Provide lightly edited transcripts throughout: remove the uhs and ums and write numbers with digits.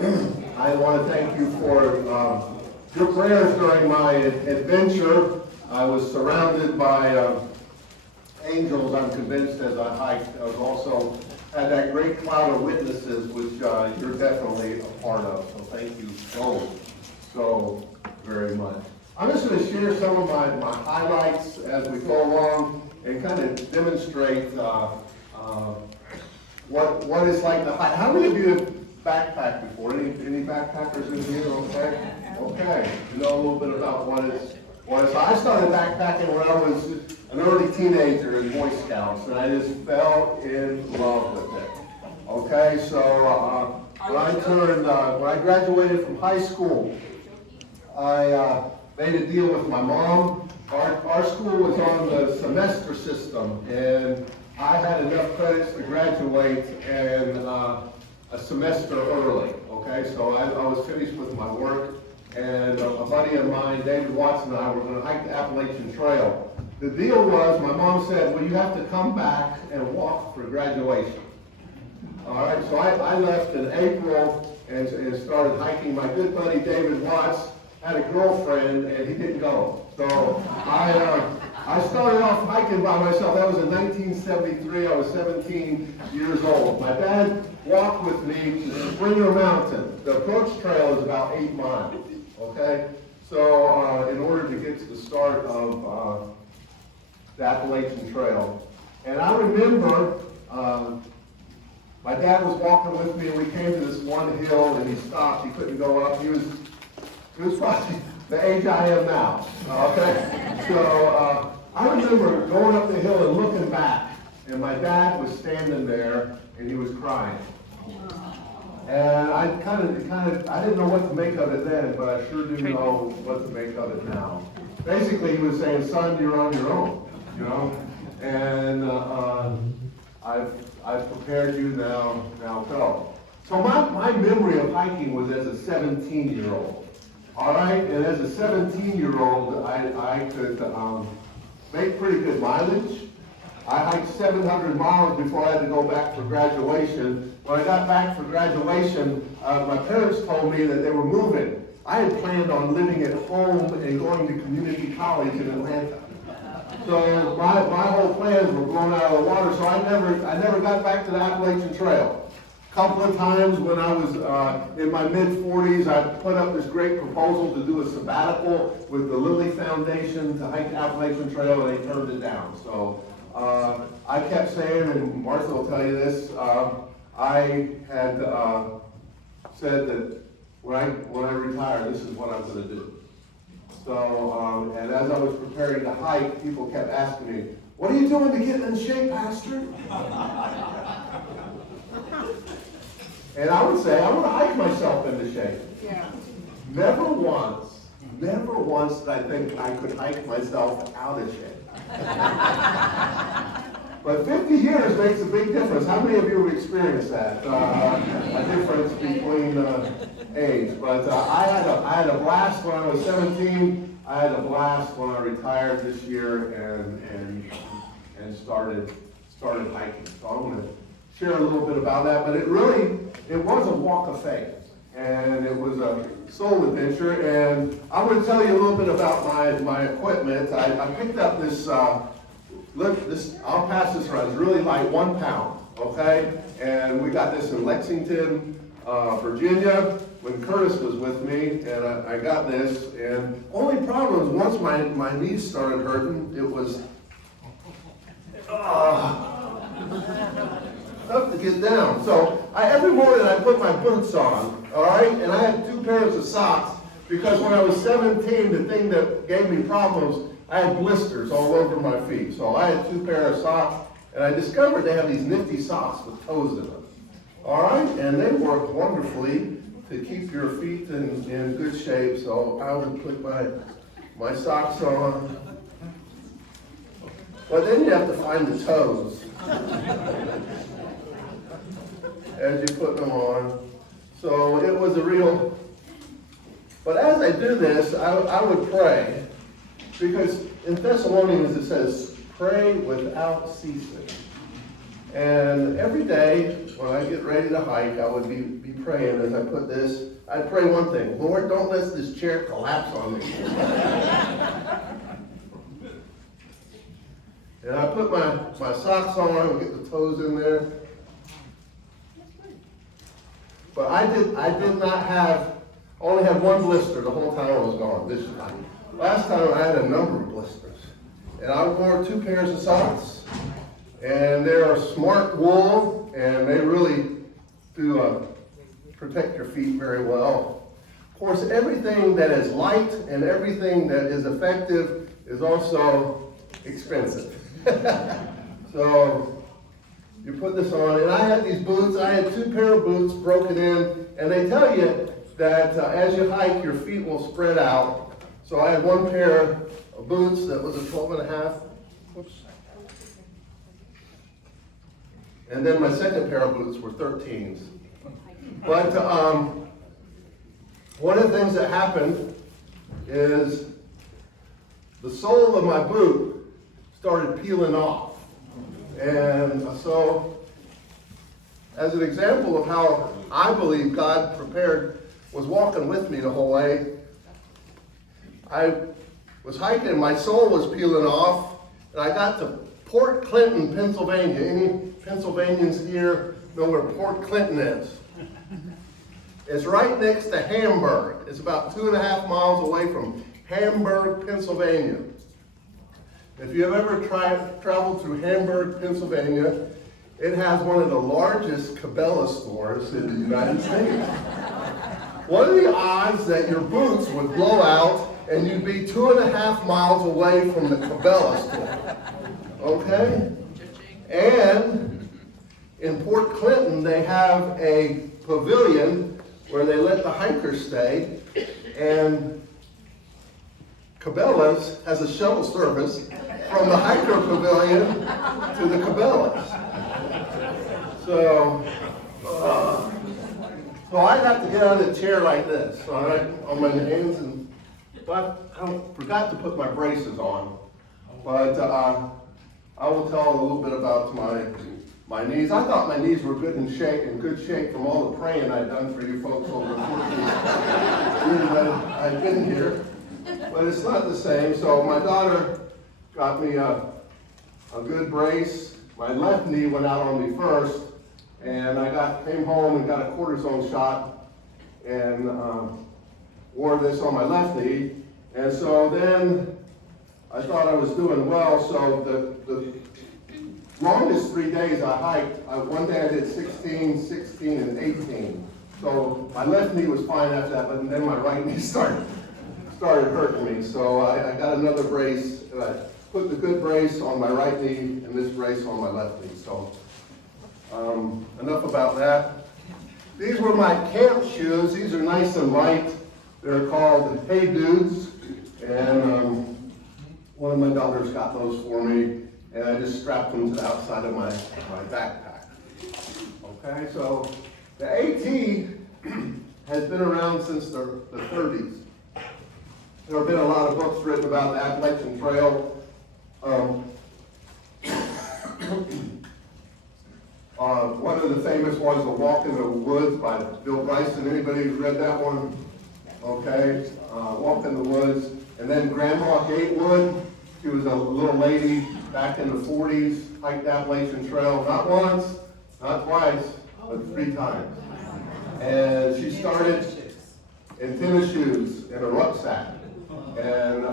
I want to thank you for your prayers during my adventure. I was surrounded by angels, I'm convinced, as I hiked. I was also had that great cloud of witnesses, which you're definitely a part of. So thank you so very much. I'm just going to share some of my highlights as we go along and kind of demonstrate what it's like to hike. How many of you have backpacked before? Any backpackers in here? Okay. Okay. You know a little bit about what it's. I started backpacking when I was an early teenager in Boy Scouts, and I just fell in love with it. Okay, so when I graduated from high school, I made a deal with my mom. Our school was on the semester system, and I had enough credits to graduate and a semester early. Okay, so I was finished with my work, and a buddy of mine, David Watson, and I were going to hike the Appalachian Trail. The deal was, my mom said, well, you have to come back and walk for graduation. All right, so I left in April and started hiking. My good buddy David Watts had a girlfriend, and he didn't go. So I started off hiking by myself. That was in 1973. I was 17 years old. My dad walked with me to Springer Mountain. The approach trail is about 8 miles. Okay, so in order to get to the start of the Appalachian Trail, and I remember my dad was walking with me, and we came to this one hill, and he stopped. He couldn't go up. He was probably the age I am now. Okay, so I remember going up the hill and looking back, and my dad was standing there, and he was crying. And I kind of, I didn't know what to make of it then, but I sure do know what to make of it now. Basically, he was saying, son, you're on your own, you know? And I've prepared you, now go. So my memory of hiking was as a 17-year-old. All right, and as a 17-year-old, I could make pretty good mileage. I hiked 700 miles before I had to go back for graduation. When I got back for graduation, my parents told me that they were moving. I had planned on living at home and going to community college in Atlanta. So my whole plans were blown out of the water, so I never got back to the Appalachian Trail. A couple of times when I was in my mid-40s, I put up this great proposal to do a sabbatical with the Lilly Foundation to hike the Appalachian Trail, and they turned it down. So I kept saying, and Martha will tell you this, I had said that when I retire, this is what I'm going to do. So, and as I was preparing to hike, people kept asking me, what are you doing to get in shape, Pastor? And I would say, I want to hike myself into shape. Yeah. Never once did I think I could hike myself out of shape. But 50 years makes a big difference. How many of you have experienced that? A difference between age. But I had a blast when I was 17. I had a blast when I retired this year and started hiking. So I'm going to share a little bit about that. But it was a walk of faith. And it was a soul adventure. And I want to tell you a little bit about my equipment. I picked up this. I'll pass this around. It's really light, 1 pound, okay? And we got this in Lexington, Virginia, when Curtis was with me, and I got this. And only problem was once my knees started hurting, it was tough to get down. So every morning I put my boots on, all right? And I had 2 pairs of socks because when I was 17, the thing that gave me problems, I had blisters all over my feet. So I had 2 pairs of socks, and I discovered they have these nifty socks with toes in them. All right, and they work wonderfully to keep your feet in good shape. So I would put my socks on. But then you have to find the toes as you put them on. So it was a real, but as I do this, I would pray. Because in Thessalonians it says, pray without ceasing. And every day when I get ready to hike, I would be praying as I put this. I'd pray one thing: Lord, don't let this chair collapse on me. And I put my socks on and get the toes in there. But I did not have, only had one blister the whole time I was gone this time. Last time I had a number of blisters. And I wore 2 pairs of socks. And they're smart wool, and they really do protect your feet very well. Of course, everything that is light and everything that is effective is also expensive. So you put this on, and I had these boots. I had 2 pair of boots broken in, and they tell you that as you hike, your feet will spread out. So I had 1 pair of boots that was a 12.5. Whoops. And then my second pair of boots were 13s. But one of the things that happened is the sole of my boot started peeling off. And so, as an example of how I believe God was walking with me the whole way, I was hiking, my sole was peeling off, and I got to Port Clinton, Pennsylvania. Any Pennsylvanians here know where Port Clinton is? It's right next to Hamburg. It's about 2.5 miles away from Hamburg, Pennsylvania. If you have ever traveled through Hamburg, Pennsylvania, it has one of the largest Cabela stores in the United States. What are the odds that your boots would blow out and you'd be 2.5 miles away from the Cabela store? Okay? And in Port Clinton, they have a pavilion where they let the hikers stay, and Cabela's has a shuttle service from the hiker pavilion to the Cabela's. So I'd have to get out of the chair like this, all right, on my hands, but I forgot to put my braces on. But I will tell a little bit about my knees. I thought my knees were in good shape from all the praying I'd done for you folks over the 14 years that I've been here. But it's not the same. So my daughter got me a good brace. My left knee went out on me first, and I came home and got a cortisone shot and wore this on my left knee. And so then I thought I was doing well. So the longest 3 days I hiked, one day I did 16, 16, and 18. So my left knee was fine after that, but then my right knee started hurting me. So I got another brace, and I put the good brace on my right knee and this brace on my left knee. So enough about that. These were my camp shoes. These are nice and light. They're called Hey Dudes, and one of my daughters got those for me, and I just strapped them to the outside of my backpack. Okay, so the AT has been around since the 30s. There have been a lot of books written about the Appalachian Trail. One of the famous ones, A Walk in the Woods by Bill Bryson. Anybody read that one? Okay, Walk in the Woods. And then Grandma Gatewood. She was a little lady back in the 40s, hiked the Appalachian Trail, not once, not twice, but 3 times. And she started in tennis shoes and a rucksack. And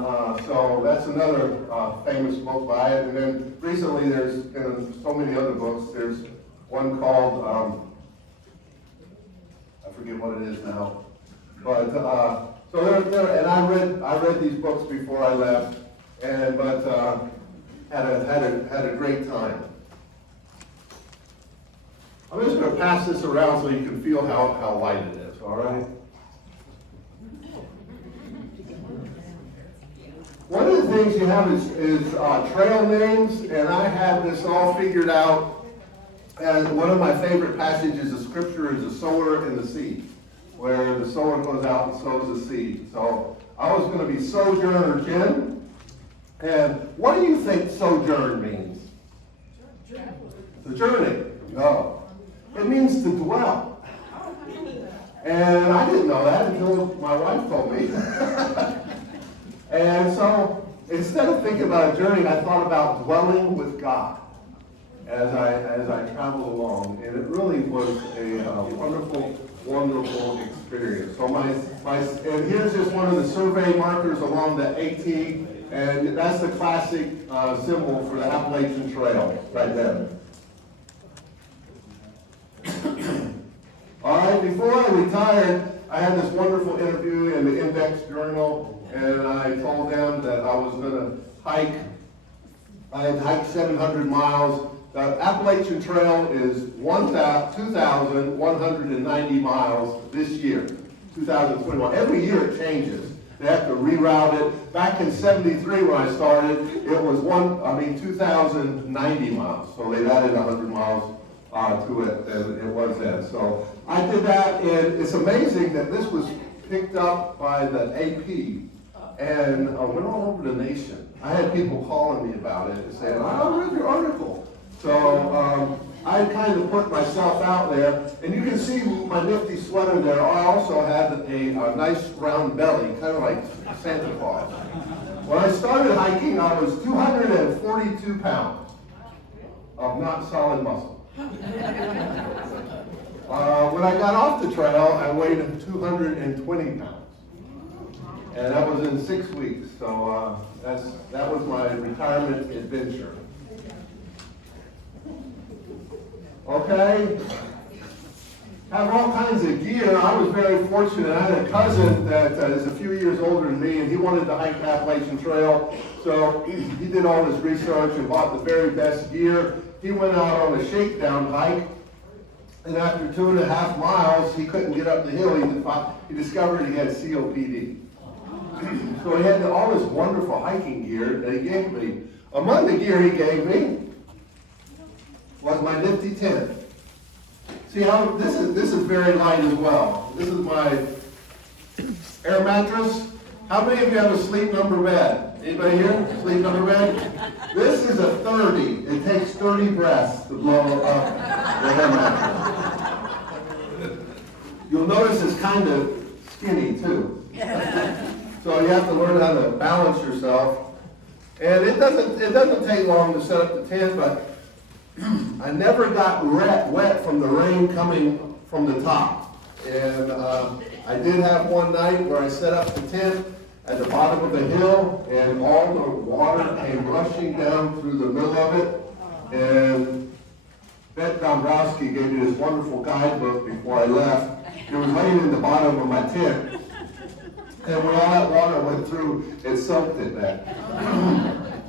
so that's another famous book by it. And then recently there's been so many other books. There's one called, I forget what it is now. But so there, and I read these books before I left, but had a great time. I'm just going to pass this around so you can feel how light it is. All right. One of the things you have is trail names, and I have this all figured out. And one of my favorite passages of scripture is the sower and the seed, where the sower goes out and sows the seed. So I was going to be Sowjourner Jim. And what do you think sojourn means? The journey. No. It means to dwell. And I didn't know that until my wife told me. And so instead of thinking about a journey, I thought about dwelling with God as I traveled along. And it really was a wonderful, wonderful experience. So and here's just one of the survey markers along the AT, and that's the classic symbol for the Appalachian Trail right there. All right, before I retired, I had this wonderful interview in the Index Journal, and I told them that I was going to hike. I had hiked 700 miles. The Appalachian Trail is 2,190 miles this year, 2021. Every year it changes. They have to reroute it. Back in '73 when I started, it was 2,090 miles. So they added 100 miles to it than it was then. So I did that, and it's amazing that this was picked up by the AP and went all over the nation. I had people calling me about it and saying, I read your article. So I kind of put myself out there, and you can see my nifty sweater there. I also had a nice round belly, kind of like Santa Claus. When I started hiking, I was 242 pounds of not solid muscle. When I got off the trail, I weighed 220 pounds. And that was in 6 weeks. So that was my retirement adventure. Okay? Have all kinds of gear. I was very fortunate. I had a cousin that is a few years older than me, and he wanted to hike the Appalachian Trail. So he did all his research and bought the very best gear. He went out on a shakedown hike, and after 2.5 miles, he couldn't get up the hill. He discovered he had COPD. So he had all this wonderful hiking gear that he gave me. Among the gear he gave me was my nifty tent. See how this is very light as well. This is my air mattress. How many of you have a sleep number bed? Anybody here? Sleep number bed? This is a 30. It takes 30 breaths to blow up the air mattress. You'll notice it's kind of skinny too. So you have to learn how to balance yourself. And it doesn't take long to set up the tent, but I never got wet from the rain coming from the top. And I did have one night where I set up the tent at the bottom of the hill, and all the water came rushing down through the middle of it. And Beth Dombrowski gave me this wonderful guidebook before I left. It was laying in the bottom of my tent. And when all that water went through, it soaked it back.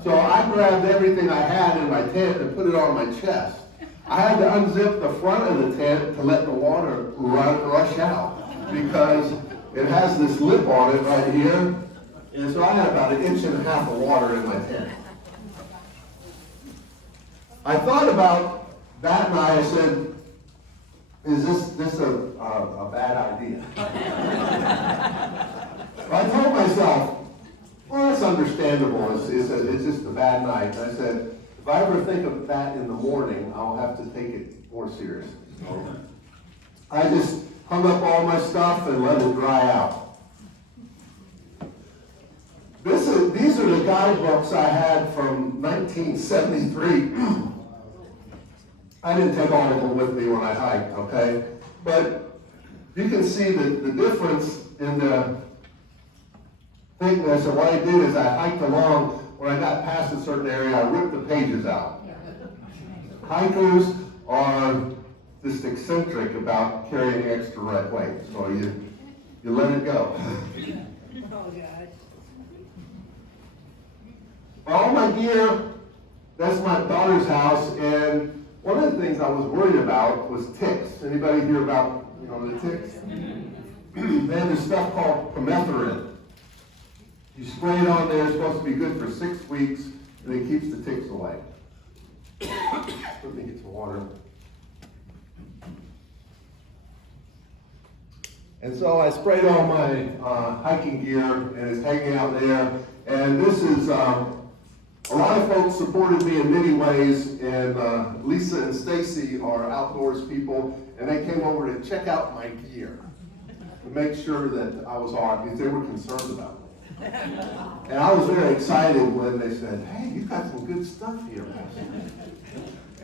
So I grabbed everything I had in my tent and put it on my chest. I had to unzip the front of the tent to let the water rush out, because it has this lip on it right here. And so I had about 1.5 inches of water in my tent. I thought about that night. I said, is this a bad idea? I told myself, well, that's understandable. It's just a bad night. And I said, if I ever think of that in the morning, I'll have to take it more seriously. So I just hung up all my stuff and let it dry out. These are the guidebooks I had from 1973. I didn't take all of them with me when I hiked, okay? But you can see the difference in the thickness. And what I did is I hiked along. When I got past a certain area, I ripped the pages out. Hikers are just eccentric about carrying extra weight, so you let it go. Oh, God. All my gear, that's my daughter's house, and one of the things I was worried about was ticks. Anybody hear about, the ticks? They have this stuff called permethrin. You spray it on there, it's supposed to be good for 6 weeks, and it keeps the ticks away. Let me get some water. And so I sprayed all my hiking gear, and it's hanging out there. And this is A lot of folks supported me in many ways, and Lisa and Stacy are outdoors people, and they came over to check out my gear to make sure that I was all right, because they were concerned about me. And I was very excited when they said, "Hey, you've got some good stuff here, Pastor."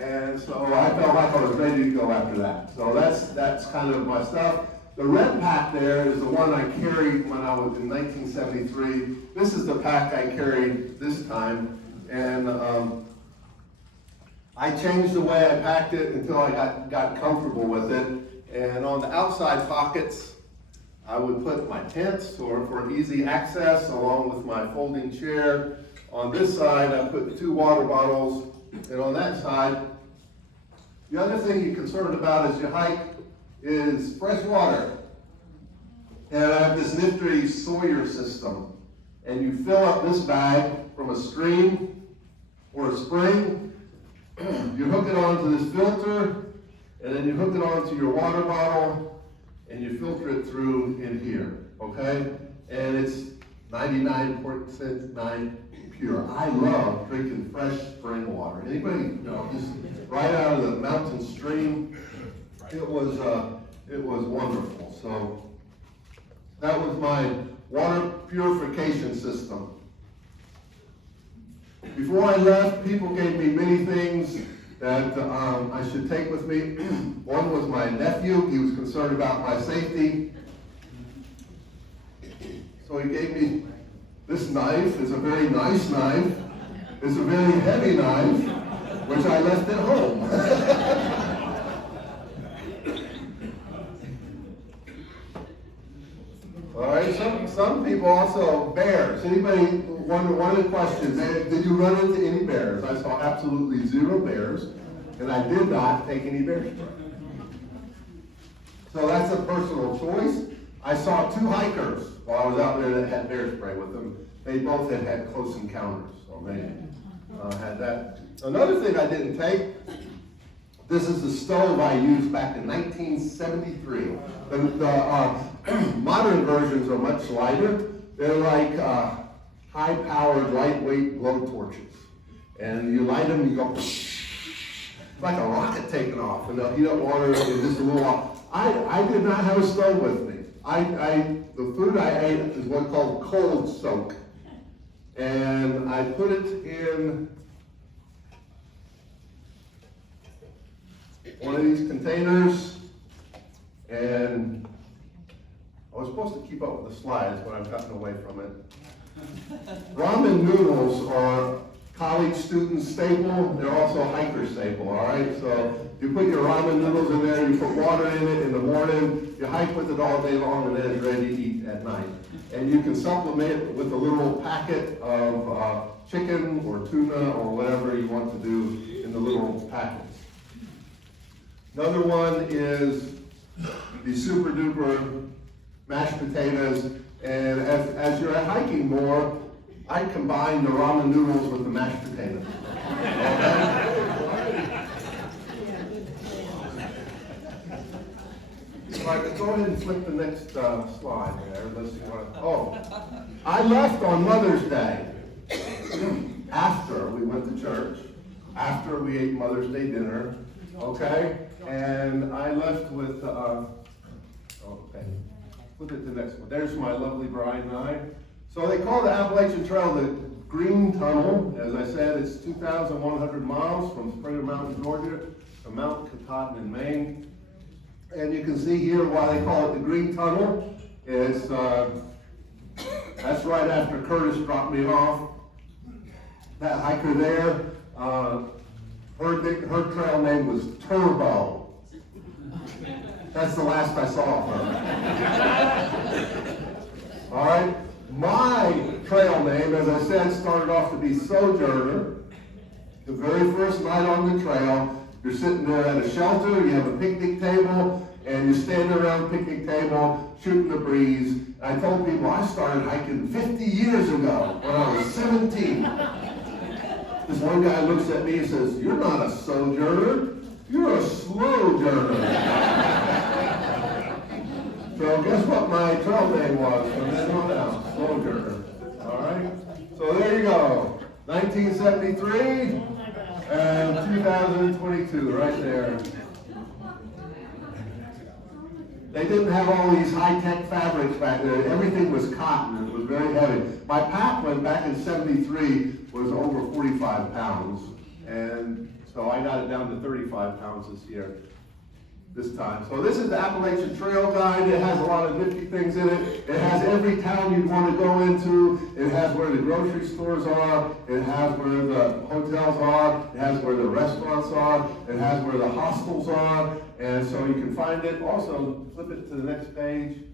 And so I felt like I was ready to go after that. So that's kind of my stuff. The red pack there is the one I carried when I was in 1973. This is the pack I carried this time. And I changed the way I packed it until I got comfortable with it. And on the outside pockets, I would put my tents for easy access, along with my folding chair. On this side, I put 2 water bottles. And on that side, the other thing you're concerned about as you hike is fresh water. And I have this nifty Sowjourner system. And you fill up this bag from a stream or a spring, you hook it onto this filter, and then you hook it onto your water bottle, and you filter it through in here, okay? And it's 99% pure. I love drinking fresh spring water. Anybody, just right out of the mountain stream. It was wonderful. So that was my water purification system. Before I left, people gave me many things that I should take with me. One was my nephew. He was concerned about my safety. So he gave me this knife. It's a very nice knife. It's a very heavy knife, which I left at home. All right, some people also, bears. Anybody, one of the questions, did you run into any bears? I saw absolutely 0 bears, and I did not take any bear spray. So that's a personal choice. I saw 2 hikers while I was out there that had bear spray with them. They both had close encounters, so they had that. Another thing I didn't take, this is the stove I used back in 1973. The modern versions are much lighter. They're like high-powered, lightweight glow torches. And you light them, you go, like a rocket taking off, and they'll heat up water in just a little while. I did not have a stove with me. The food I ate is what's called cold soak. And I put it in one of these containers, and I was supposed to keep up with the slides, but I've gotten away from it. Ramen noodles are college student staple. They're also hiker staple, all right? So you put your ramen noodles in there, you put water in it in the morning, you hike with it all day long, and then it's ready to eat at night. And you can supplement it with a little packet of chicken or tuna or whatever you want to do in the little packets. Another one is the super duper mashed potatoes, and as you're hiking more, I combine the ramen noodles with the mashed potatoes. All right, go ahead and flip the next slide there. Let's see what. I left on Mother's Day after we went to church, after we ate Mother's Day dinner, okay? And I left with, okay, flip it to the next one. There's my lovely bride and I. So they call the Appalachian Trail the Green Tunnel. As I said, it's 2,100 miles from Springer Mountain, Georgia, to Mount Katahdin in Maine. And you can see here why they call it the Green Tunnel. It's, that's right after Curtis dropped me off. That hiker there, her trail name was Turbo. That's the last I saw of her. All right. My trail name, as I said, started off to be Sowjourner. The very first night on the trail, you're sitting there at a shelter, you have a picnic table, and you're standing around the picnic table, shooting the breeze. And I told people I started hiking 50 years ago when I was 17. This one guy looks at me and says, "You're not a Sowjourner, you're a Slowjourner." So guess what my trail name was from then on out? Sowjourner. All right? So there you go. 1973 Oh my God. and 2022, right there. They didn't have all these high-tech fabrics back there. Everything was cotton. It was very heavy. My pack went back in 73 was over 45 pounds. And so I got it down to 35 pounds this time. So this is the Appalachian Trail Guide. It has a lot of nifty things in it. It has every town you'd want to go into. It has where the grocery stores are. It has where the hotels are. It has where the restaurants are. It has where the hostels are. And so you can find it. Also, flip it to the next page.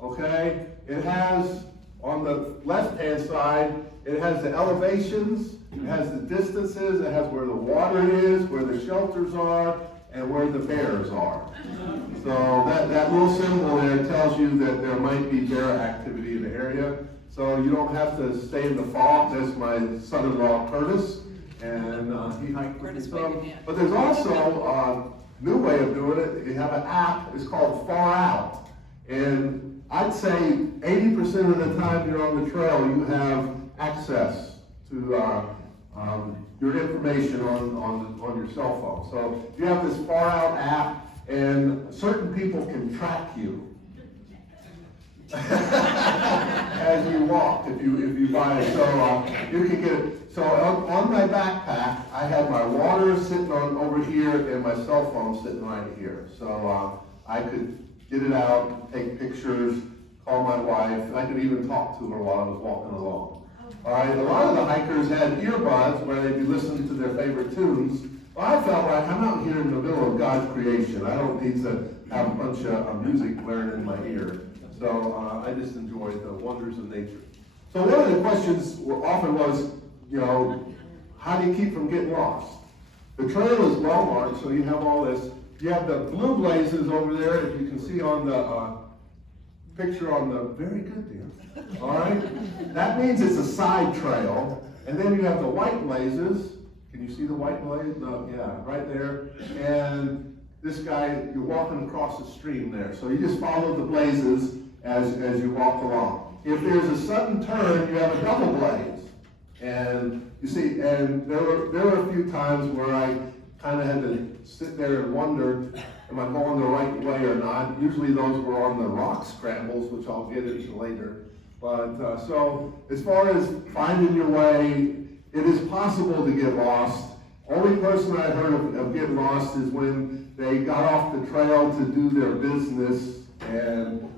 Okay, it has on the left-hand side, it has the elevations, it has the distances, it has where the water is, where the shelters are, and where the bears are. So that little symbol there tells you that there might be bear activity in the area. So you don't have to stay in the fog. That's my son-in-law Curtis, and he hiked with me some. But there's also a new way of doing it. You have an app, it's called Far Out. And I'd say 80% of the time you're on the trail, you have access to your information on your cell phone. So you have this Far Out app, and certain people can track you as you walk if you buy it. So you can get it. So on my backpack, I had my water sitting on over here and my cell phone sitting right here. So I could get it out, take pictures, call my wife. I could even talk to her while I was walking along. All right, a lot of the hikers had earbuds where they'd be listening to their favorite tunes. Well, I felt like I'm out here in the middle of God's creation. I don't need to have a bunch of music blaring in my ear. So I just enjoyed the wonders of nature. So one of the questions often was, how do you keep from getting lost? The trail is well marked, so you have all this. You have the blue blazes over there, if you can see on the picture on the, very good dear. All right? That means it's a side trail. And then you have the white blazes. Can you see the white blaze? No, yeah, right there. And this guy, you're walking across the stream there. So you just follow the blazes as you walk along. If there's a sudden turn, you have a double blaze. And you see, and there were a few times where I kind of had to sit there and wonder, am I going the right way or not? Usually those were on the rock scrambles, which I'll get into later. But so as far as finding your way, it is possible to get lost. Only person I heard of getting lost is when they got off the trail to do their business and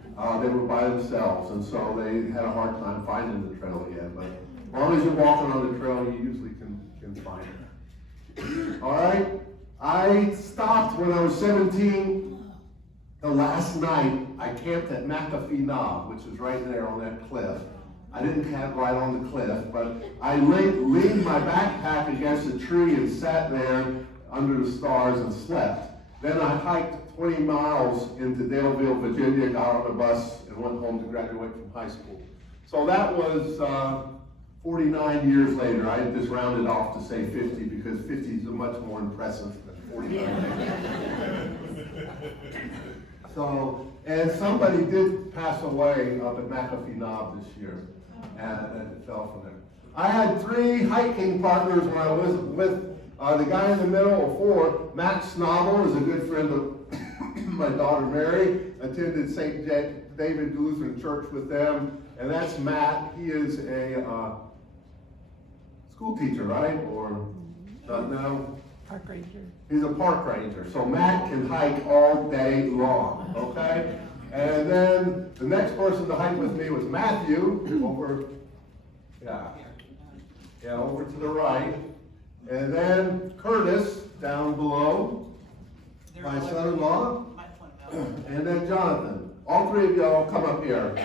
they were by themselves, and so they had a hard time finding the trail again. But as long as you're walking on the trail, you usually can find it. All right, I stopped when I was 17. The last night, I camped at McAfee Knob, which is right there on that cliff. I didn't camp right on the cliff, but I leaned my backpack against a tree and sat there under the stars and slept. Then I hiked 20 miles into Daleville, Virginia, got on a bus, and went home to graduate from high school. So that was 49 years later. I just rounded off to say 50 because 50 is much more impressive than 49. So, and somebody did pass away up at McAfee Knob this year, and it fell from there. I had 3 hiking partners when I was with the guy in the middle, 4. Matt Snobble is a good friend of my daughter Mary, attended St. David Lutheran Church with them, and that's Matt. He is a school teacher, right? Or not now? Park ranger. He's a park ranger. So Matt can hike all day long, okay? And then the next person to hike with me was Matthew, over to the right. And then Curtis, down below, my son-in-law. And then Jonathan. All 3 of y'all come up here.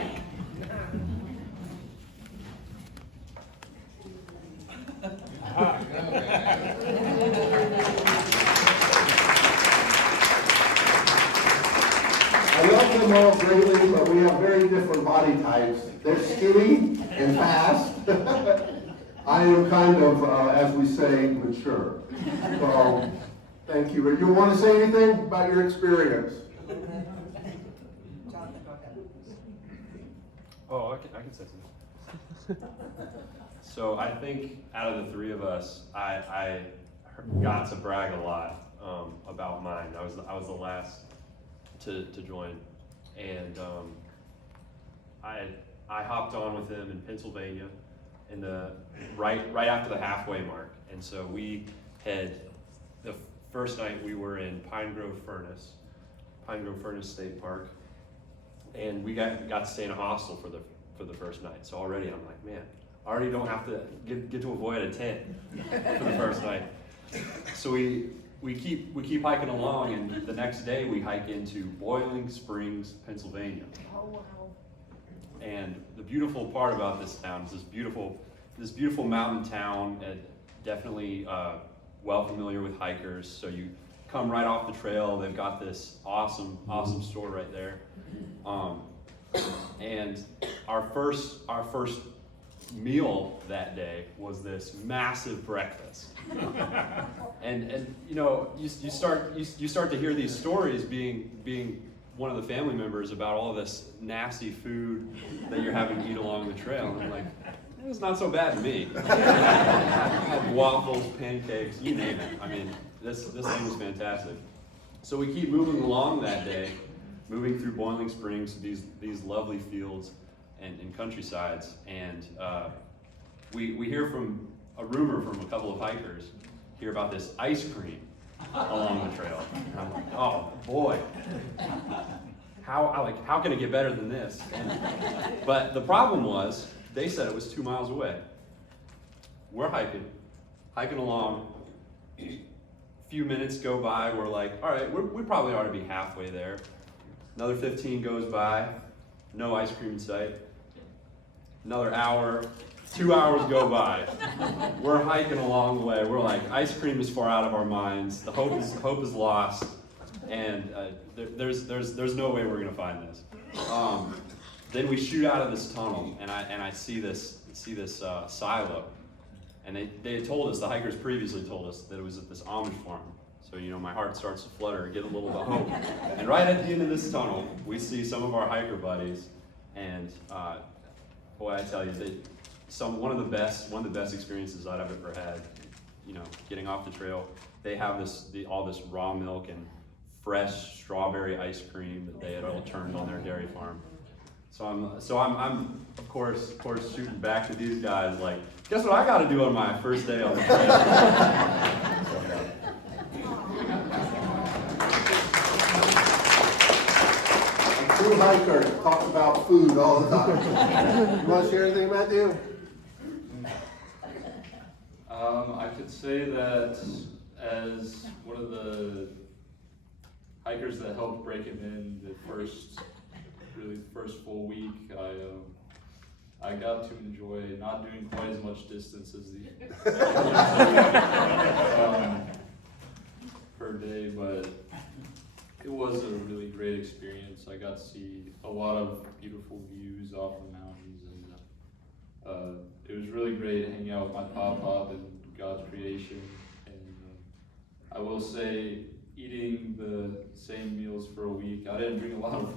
I love them all greatly, but we have very different body types. They're skinny and fast. I am kind of, as we say, mature. So, thank you. You want to say anything about your experience? Oh, I can say something. So I think out of the three of us, I got to brag a lot about mine. I was the last to join, and I hopped on with him in Pennsylvania in the right after the halfway mark, and so we had the first night we were in Pine Grove Furnace State Park, and we got to stay in a hostel for the first night. So already I'm like, man, I already don't have to get to avoid a tent for the first night. So we keep hiking along, and the next day we hike into Boiling Springs, Pennsylvania. Oh, wow. And the beautiful part about this town is this beautiful mountain town, and definitely well familiar with hikers. So you come right off the trail. They've got this awesome store right there. And our first meal that day was this massive breakfast. and you know, you start to hear these stories being one of the family members about all this nasty food that you're having to eat along the trail. And I'm like, it's not so bad to me. I had waffles, pancakes, you name it. I mean, this thing was fantastic. So we keep moving along that day, moving through Boiling Springs, these lovely fields and countrysides, and we hear from a rumor from a couple of hikers, hear about this ice cream along the trail. And I'm like, oh boy, how can it get better than this? But the problem was, they said it was 2 miles away. We're hiking along. A few minutes go by, we're like, all right, we probably ought to be halfway there. Another 15 goes by, no ice cream in sight. Another hour, 2 hours go by. We're hiking along the way. We're like, ice cream is far out of our minds. The hope is lost, and there's no way we're gonna find this. Then we shoot out of this tunnel, and I see this silo, and they had told us, the hikers previously told us, that it was at this Amish farm. So, you know, my heart starts to flutter, get a little bit of hope. And right at the end of this tunnel, we see some of our hiker buddies, and boy, I tell you, one of the best experiences I've ever had. You know, getting off the trail, they have all this raw milk and fresh strawberry ice cream that they had all turned on their dairy farm. So I'm of course shooting back to these guys like, guess what I got to do on my first day on the trail? True hikers talk about food all the time. You want to share anything, Matthew? I could say that as one of the hikers that helped break him in the first full week, I got to enjoy not doing quite as much distance as the per day, but it was a really great experience. I got to see a lot of beautiful views off the mountains, and it was really great hanging out with my pop and God's creation. And I will say, eating the same meals for a week, I didn't bring a lot of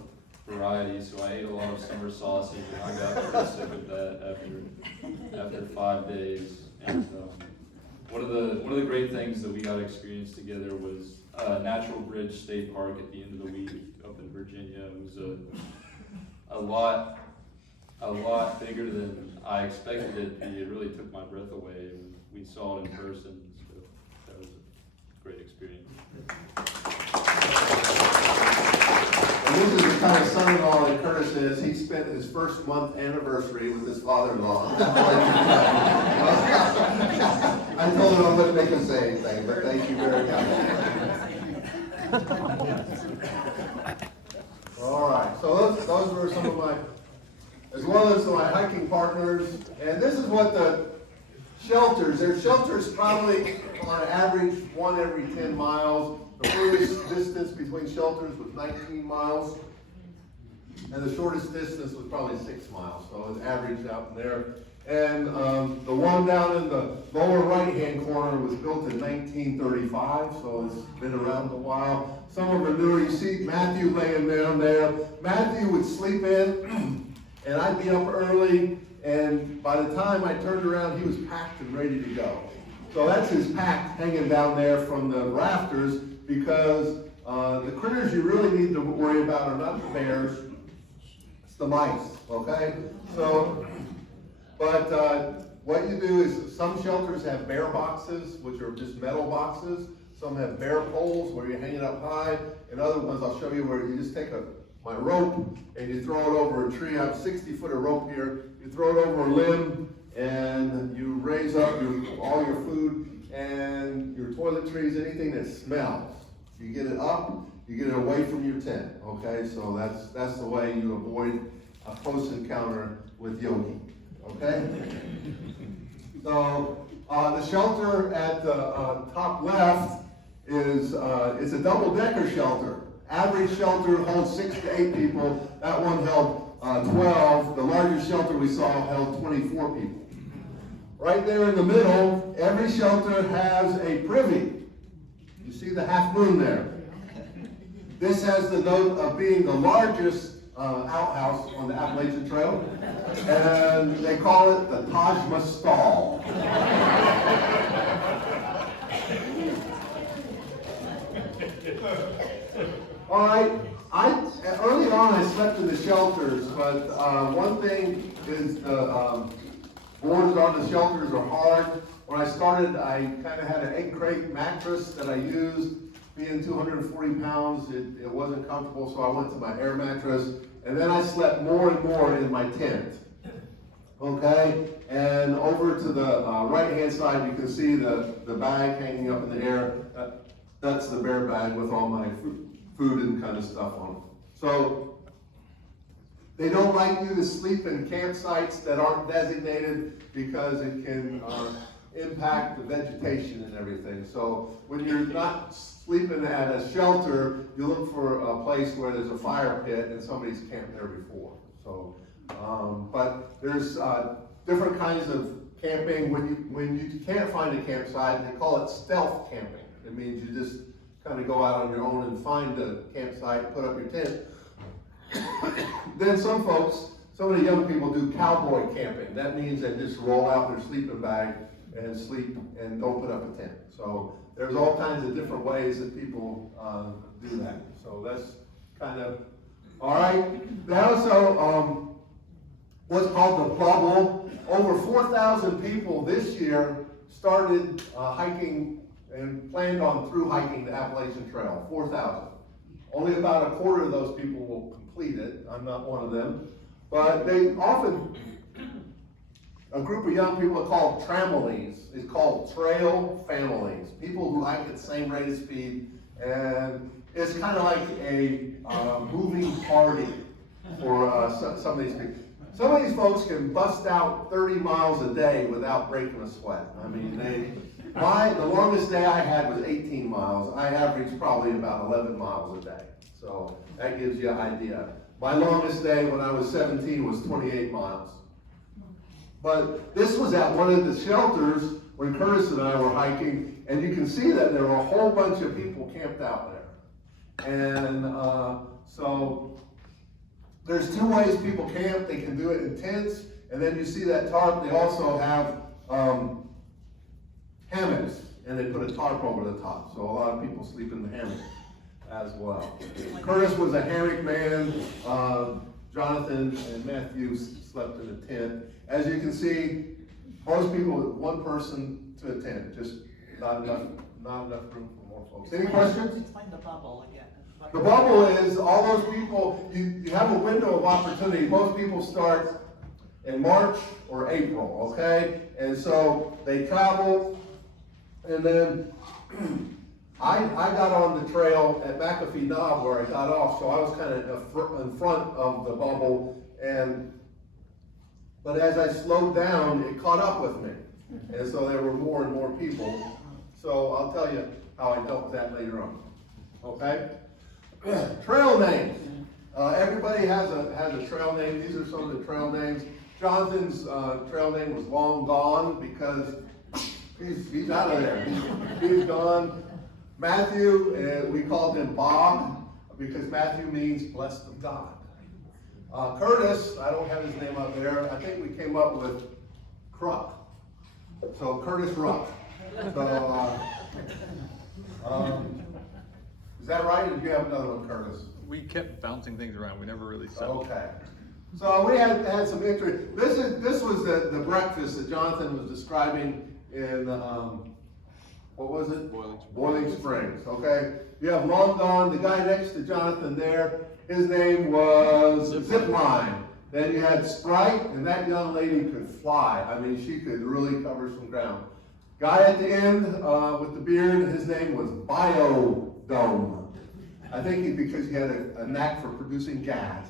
variety, so I ate a lot of summer sausage, and I got pretty sick of that after 5 days. And one of the great things that we got to experience together was Natural Bridge State Park at the end of the week up in Virginia. It was a lot bigger than I expected it to be. It really took my breath away, and we saw it in person, so that was a great experience. And this is the kind of son-in-law that Curtis is. He spent his first month anniversary with his father-in-law. I told him I wouldn't make him say anything, but thank you very much. All right, so those were some of my, as well as my hiking partners. And this is what the shelters, their shelters probably on average 1 every 10 miles. The furthest distance between shelters was 19 miles. And the shortest distance was probably 6 miles. So it was averaged out in there. And the one down in the lower right-hand corner was built in 1935, so it's been around a while. Some of the newer, you see Matthew laying down there. Matthew would sleep in, and I'd be up early, and by the time I turned around, he was packed and ready to go. So that's his pack hanging down there from the rafters, because the critters you really need to worry about are not the bears, it's the mice, okay? So, but what you do is, some shelters have bear boxes, which are just metal boxes. Some have bear poles where you hang it up high, and other ones I'll show you where you just take my rope and you throw it over a tree. I have 60 foot of rope here. You throw it over a limb and you raise up all your food and your toiletries, anything that smells. You get it up, you get it away from your tent, okay? So that's the way you avoid a close encounter with Yogi, okay? So the shelter at the top left is it's a double-decker shelter. Average shelter holds 6 to 8 people. That one held 12. The largest shelter we saw held 24 people. Right there in the middle, every shelter has a privy. You see the half moon there. This has the note of being the largest outhouse on the Appalachian Trail, and they call it the Taj Mahal. All right, early on I slept in the shelters, but one thing is the boards on the shelters are hard. When I started, I kind of had an 8 crate mattress that I used. Being 240 pounds, it wasn't comfortable, so I went to my air mattress, and then I slept more and more in my tent. Okay, and over to the right-hand side, you can see the bag hanging up in the air. That's the bear bag with all my food and kind of stuff on it. So they don't like you to sleep in campsites that aren't designated because it can impact the vegetation and everything. So when you're not sleeping at a shelter, you look for a place where there's a fire pit and somebody's camped there before. So, but there's different kinds of camping. When you can't find a campsite, they call it stealth camping. It means you just kind of go out on your own and find a campsite, put up your tent. Then some of the young people do cowboy camping. That means they just roll out their sleeping bag and sleep and don't put up a tent. So there's all kinds of different ways that people do that. So that's kind of, all right. They also, what's called the bubble. Over 4,000 people this year started hiking and planned on through hiking the Appalachian Trail, 4,000. Only about a quarter of those people will complete it. I'm not one of them. But they often, a group of young people are called trampolines. It's called trail families. People who hike at the same rate of speed. And it's kind of like a moving party for some of these people. Some of these folks can bust out 30 miles a day without breaking a sweat. I mean, the longest day I had was 18 miles. I averaged probably about 11 miles a day. So that gives you an idea. My longest day when I was 17 was 28 miles. But this was at one of the shelters when Curtis and I were hiking, and you can see that there were a whole bunch of people camped out there. And so there's 2 ways people camp. They can do it in tents, and then you see that tarp. They also have hammocks, and they put a tarp over the top. So a lot of people sleep in the hammock as well. Curtis was a hammock man. Jonathan and Matthew slept in a tent. As you can see, most people, 1 person to a tent, just not enough room for more folks. Any questions? Explain the bubble again. The bubble is all those people, you have a window of opportunity. Most people start in March or April, okay? And so they travel, and then I got on the trail at McAfee Knob where I got off, so I was kind of in front of the bubble, but as I slowed down, it caught up with me. And so there were more and more people. So I'll tell you how I dealt with that later on, okay? Trail names. Everybody has a trail name. These are some of the trail names. Jonathan's trail name was Long Gone because he's out of there. He's gone. Matthew, we called him Bob because Matthew means blessed of God. Curtis, I don't have his name up there. I think we came up with Cruck. So Curtis Ruck. So, is that right? Or did you have another one, Curtis? We kept bouncing things around. We never really settled. Okay. So we had some interest. This was the breakfast that Jonathan was describing in what was it? Boiling Springs. Okay. You have Long Gone. The guy next to Jonathan there, his name was Zipline. Then you had Sprite, and that young lady could fly. I mean, she could really cover some ground. Guy at the end with the beard, his name was Biodome. I think because he had a knack for producing gas.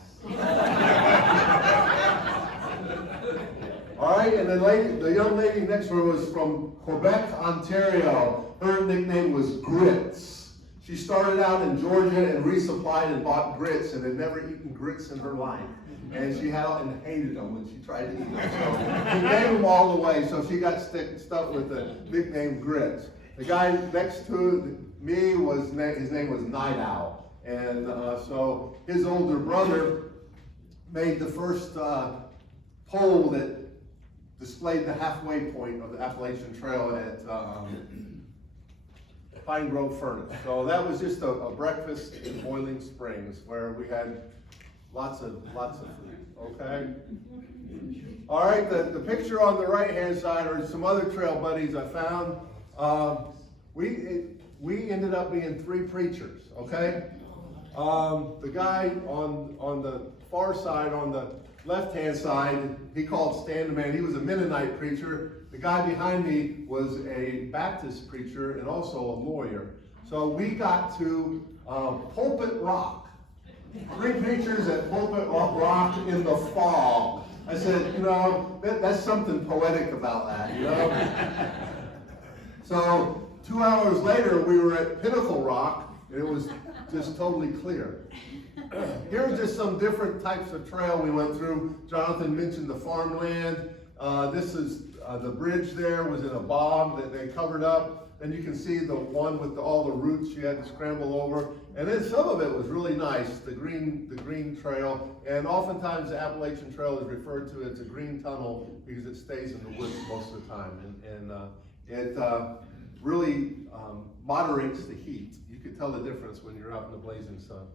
All right, and the young lady next to her was from Quebec, Ontario. Her nickname was Grits. She started out in Georgia and resupplied and bought grits and had never eaten grits in her life. And she hated them when she tried to eat them. So she gave them all away, so she got stuck with the nickname Grits. The guy next to me his name was Night Owl. And so his older brother made the first pole that displayed the halfway point of the Appalachian Trail at Pine Grove Furnace. So that was just a breakfast in Boiling Springs where we had lots of food, okay? All right, the picture on the right-hand side are some other trail buddies I found. We ended up being 3 preachers, okay? The guy on the far side, on the left-hand side, he called Stan the Man. He was a Mennonite preacher. The guy behind me was a Baptist preacher and also a lawyer. So we got to Pulpit Rock. 3 preachers at Pulpit Rock in the fog. I said, that's something poetic about that, So 2 hours later, we were at Pinnacle Rock, and it was just totally clear. Here's just some different types of trail we went through. Jonathan mentioned the farmland. This is the bridge there was in a bog that they covered up. Then you can see the one with all the roots you had to scramble over. And then some of it was really nice, the green trail. And oftentimes the Appalachian Trail is referred to as a green tunnel because it stays in the woods most of the time. And it really moderates the heat. You can tell the difference when you're out in the blazing sun.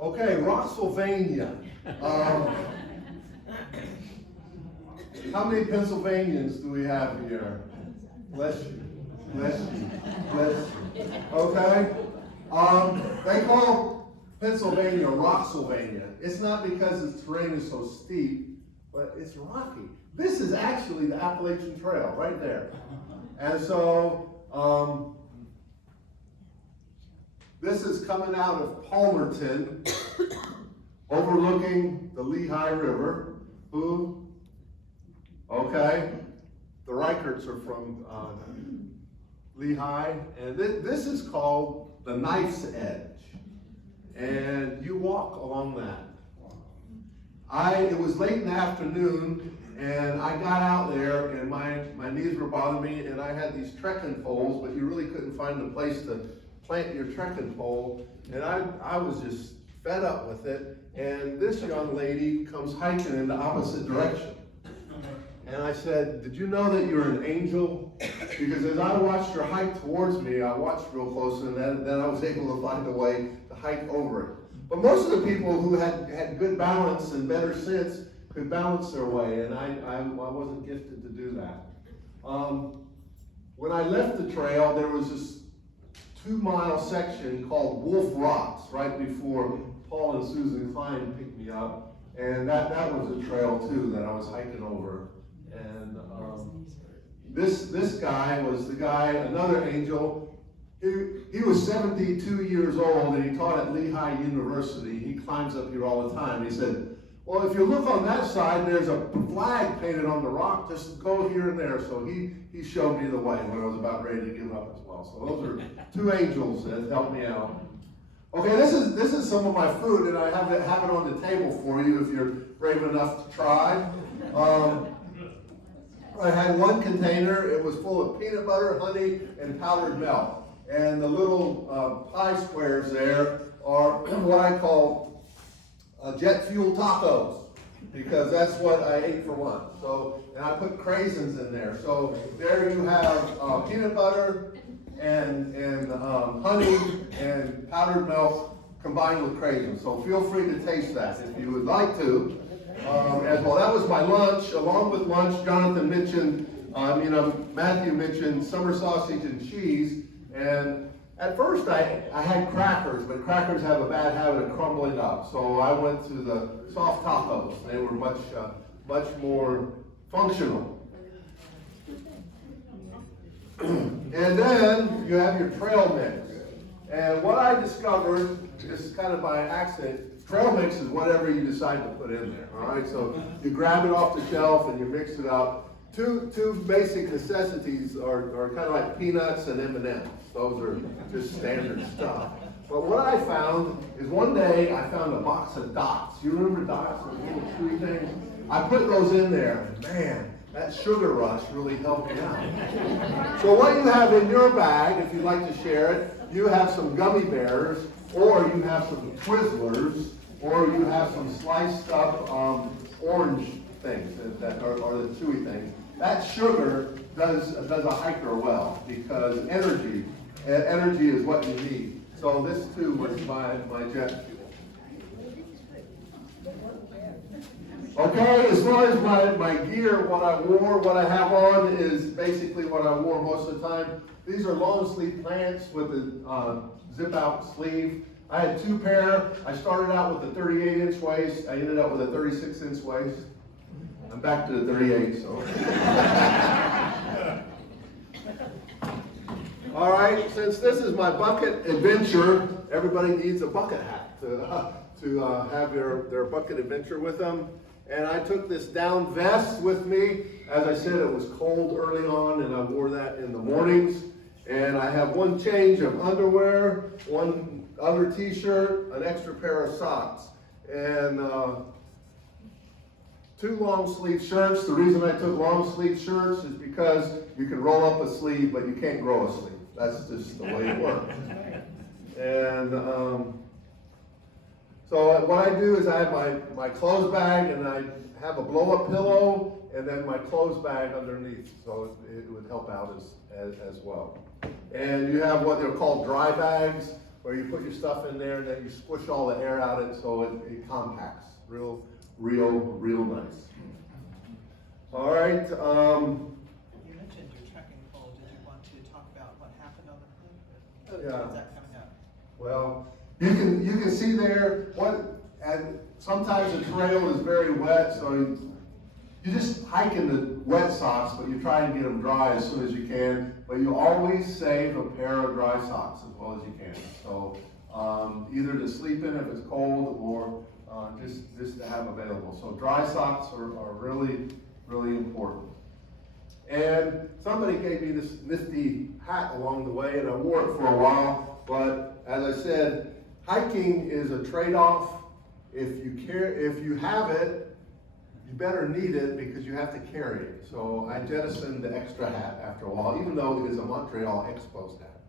Okay, Rocksylvania. How many Pennsylvanians do we have here? Bless you, bless you, bless you. Okay? They call Pennsylvania Rocksylvania. It's not because the terrain is so steep, but it's rocky. This is actually the Appalachian Trail right there. And so, this is coming out of Palmerton, overlooking the Lehigh River. Who? Okay. The Reicherts are from Lehigh, and this is called the Knife's Edge, and you walk along that. It was late in the afternoon, and I got out there, and my knees were bothering me, and I had these trekking poles, but you really couldn't find a place to plant your trekking pole, and I was just fed up with it, and this young lady comes hiking in the opposite direction. And I said, did you know that you're an angel? Because as I watched her hike towards me, I watched real close, and then I was able to find a way to hike over it. But most of the people who had good balance and better sense could balance their way, and I wasn't gifted to do that. When I left the trail, there was this 2-mile section called Wolf Rocks right before Paul and Susan Klein picked me up, and that was a trail too that I was hiking over. And this guy was the guy, another angel. He was 72 years old, and he taught at Lehigh University. He climbs up here all the time. He said, well, if you look on that side, there's a flag painted on the rock. Just go here and there. So he showed me the way when I was about ready to give up as well. So those are 2 angels that helped me out. Okay, this is some of my food, and I have it on the table for you if you're brave enough to try. I had one container. It was full of peanut butter, honey, and powdered milk. And the little pie squares there are what I call jet fuel tacos, because that's what I ate for lunch. So, and I put craisins in there. So there you have peanut butter and honey and powdered milk combined with craisins. So feel free to taste that if you would like to. As well, that was my lunch. Along with lunch, Jonathan mentioned, Matthew mentioned summer sausage and cheese. And at first I had crackers, but crackers have a bad habit of crumbling up. So I went to the soft tacos. They were much more functional. And then you have your trail mix. And what I discovered, just kind of by accident, trail mix is whatever you decide to put in there, all right? So you grab it off the shelf and you mix it up. Two basic necessities are kind of like peanuts and M&Ms. Those are just standard stuff. But what I found is one day I found a box of dots. You remember dots, those little chewy things? I put those in there, and man, that sugar rush really helped me out. So what you have in your bag, if you'd like to share it, you have some gummy bears, or you have some Twizzlers, or you have some sliced up orange things that are the chewy things. That sugar does a hiker well, because energy is what you need. So this too was my jet fuel. Okay, as far as my gear, what I have on is basically what I wore most of the time. These are long sleeve pants with a zip out sleeve. I had two pair. I started out with a 38-inch waist. I ended up with a 36-inch waist. I'm back to the 38, so. All right, since this is my bucket adventure, everybody needs a bucket hat to have their bucket adventure with them. And I took this down vest with me. As I said, it was cold early on, and I wore that in the mornings. And I have one change of underwear, one other t-shirt, an extra pair of socks, and two long sleeve shirts. The reason I took long sleeve shirts is because you can roll up a sleeve, but you can't grow a sleeve. That's just the way it works. And so what I do is I have my clothes bag, and I have a blow-up pillow, and then my clothes bag underneath, so it would help out as well. And you have what they're called dry bags, where you put your stuff in there, and then you squish all the air out it, so it compacts real nice. All right. You mentioned your trekking pole. Did you want to talk about what happened on the cliff? Yeah. Is that coming up? Well, you can see there and sometimes the trail is very wet, so you just hike in the wet socks, but you try and get them dry as soon as you can. But you always save a pair of dry socks as well as you can. So either to sleep in if it's cold, or just to have available. So dry socks are really important. And somebody gave me this nifty hat along the way, and I wore it for a while. But as I said, hiking is a trade-off. If you have it, you better need it, because you have to carry it. So I jettisoned the extra hat after a while, even though it is a Montreal Expos hat.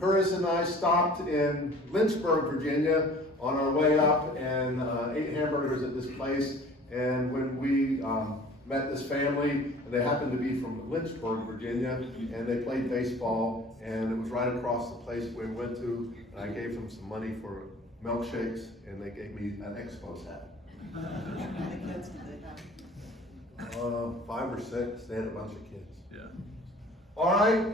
Curtis and I stopped in Lynchburg, Virginia on our way up, and ate hamburgers at this place. And when we met this family, and they happened to be from Lynchburg, Virginia, and they played baseball, and it was right across the place we went to, and I gave them some money for milkshakes, and they gave me an Expos hat. How many kids did they have? 5 or 6, they had a bunch of kids. Yeah. All right,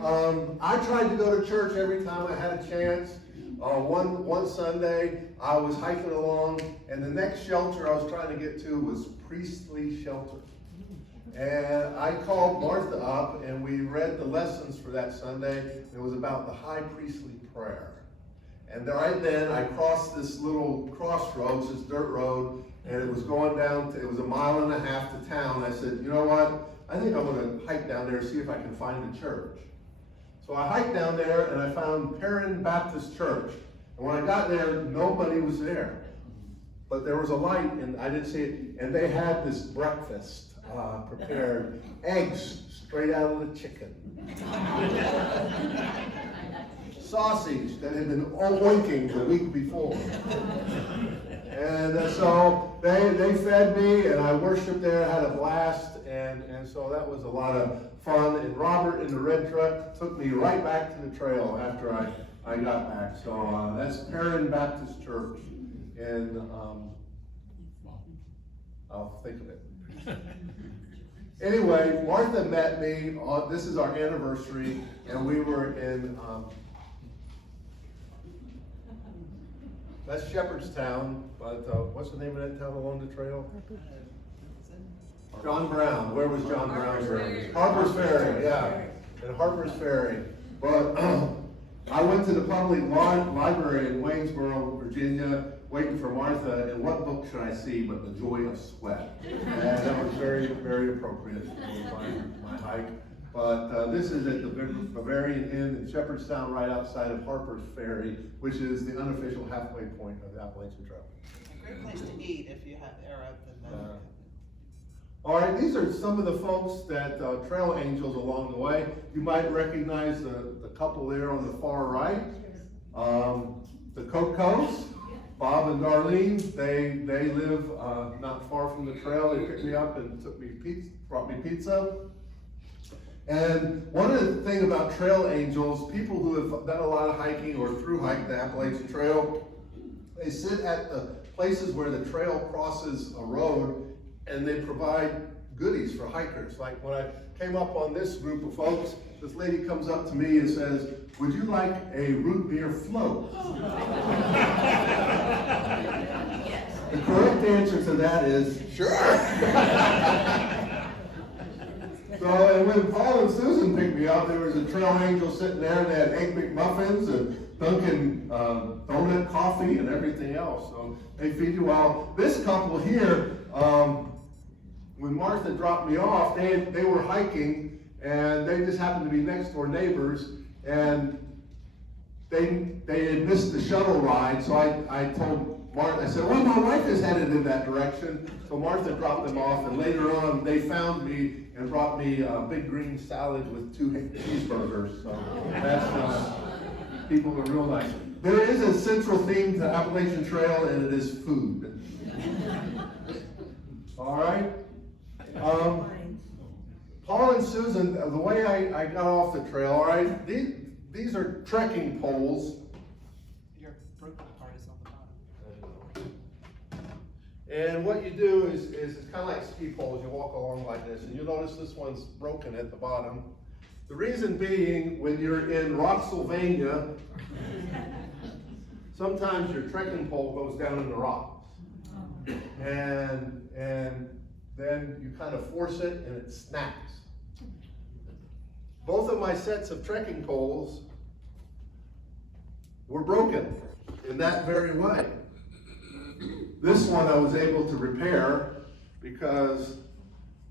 I tried to go to church every time I had a chance. One Sunday, I was hiking along, and the next shelter I was trying to get to was Priestley Shelter. And I called Martha up, and we read the lessons for that Sunday. It was about the High Priestly Prayer. And right then, I crossed this little crossroads, this dirt road, and it was going down, it was 1.5 miles to town. I said, you know what? I think I'm going to hike down there and see if I can find a church. So I hiked down there, and I found Perrin Baptist Church. And when I got there, nobody was there. But there was a light, and I didn't see it. And they had this breakfast prepared, eggs straight out of the chicken. Sausage that had been oinking the week before. so they fed me, and I worshiped there, had a blast, and so that was a lot of fun. And Robert in the red truck took me right back to the trail after I got back. So that's Perrin Baptist Church, and I'll think of it. Anyway, Martha met me, this is our anniversary, and we were in, that's Shepherdstown, but what's the name of that town along the trail? John Brown. Where was John Brown? Harper's Ferry, yeah, in Harper's Ferry. But I went to the public library in Waynesboro, Virginia, waiting for Martha, and what book should I see but The Joy of Sweat? And that was very, very appropriate for my hike. But this is at the Bavarian Inn in Shepherdstown, right outside of Harper's Ferry, which is the unofficial halfway point of the Appalachian Trail. A great place to eat if you have air up in the. All right, these are some of the folks that trail angels along the way. You might recognize the couple there on the far right. The Cocos, Bob and Darlene, they live not far from the trail. They picked me up and brought me pizza. And one of the things about trail angels, people who have done a lot of hiking or through hike the Appalachian Trail, they sit at the places where the trail crosses a road, and they provide goodies for hikers. Like when I came up on this group of folks, this lady comes up to me and says, "Would you like a root beer float?" The correct answer to that is, sure. So, and when Paul and Susan picked me up, there was a trail angel sitting there, and they had Egg McMuffins and Dunkin' donut coffee and everything else. So they feed you well. This couple here, when Martha dropped me off, they were hiking, and they just happened to be next door neighbors, and they had missed the shuttle ride. So I told Martha, I said, well, my wife is headed in that direction. So Martha dropped them off, and later on they found me and brought me a big green salad with 2 cheeseburgers. So that's people are real nice. There is a central theme to Appalachian Trail, and it is food. All right. Paul and Susan, the way I got off the trail, all right, these are trekking poles. Your broken part is on the bottom. And what you do is it's kind of like ski poles. You walk along like this, and you'll notice this one's broken at the bottom. The reason being, when you're in Rocksylvania, sometimes your trekking pole goes down in the rocks. And then you kind of force it and it snaps. Both of my sets of trekking poles were broken in that very way. This one I was able to repair because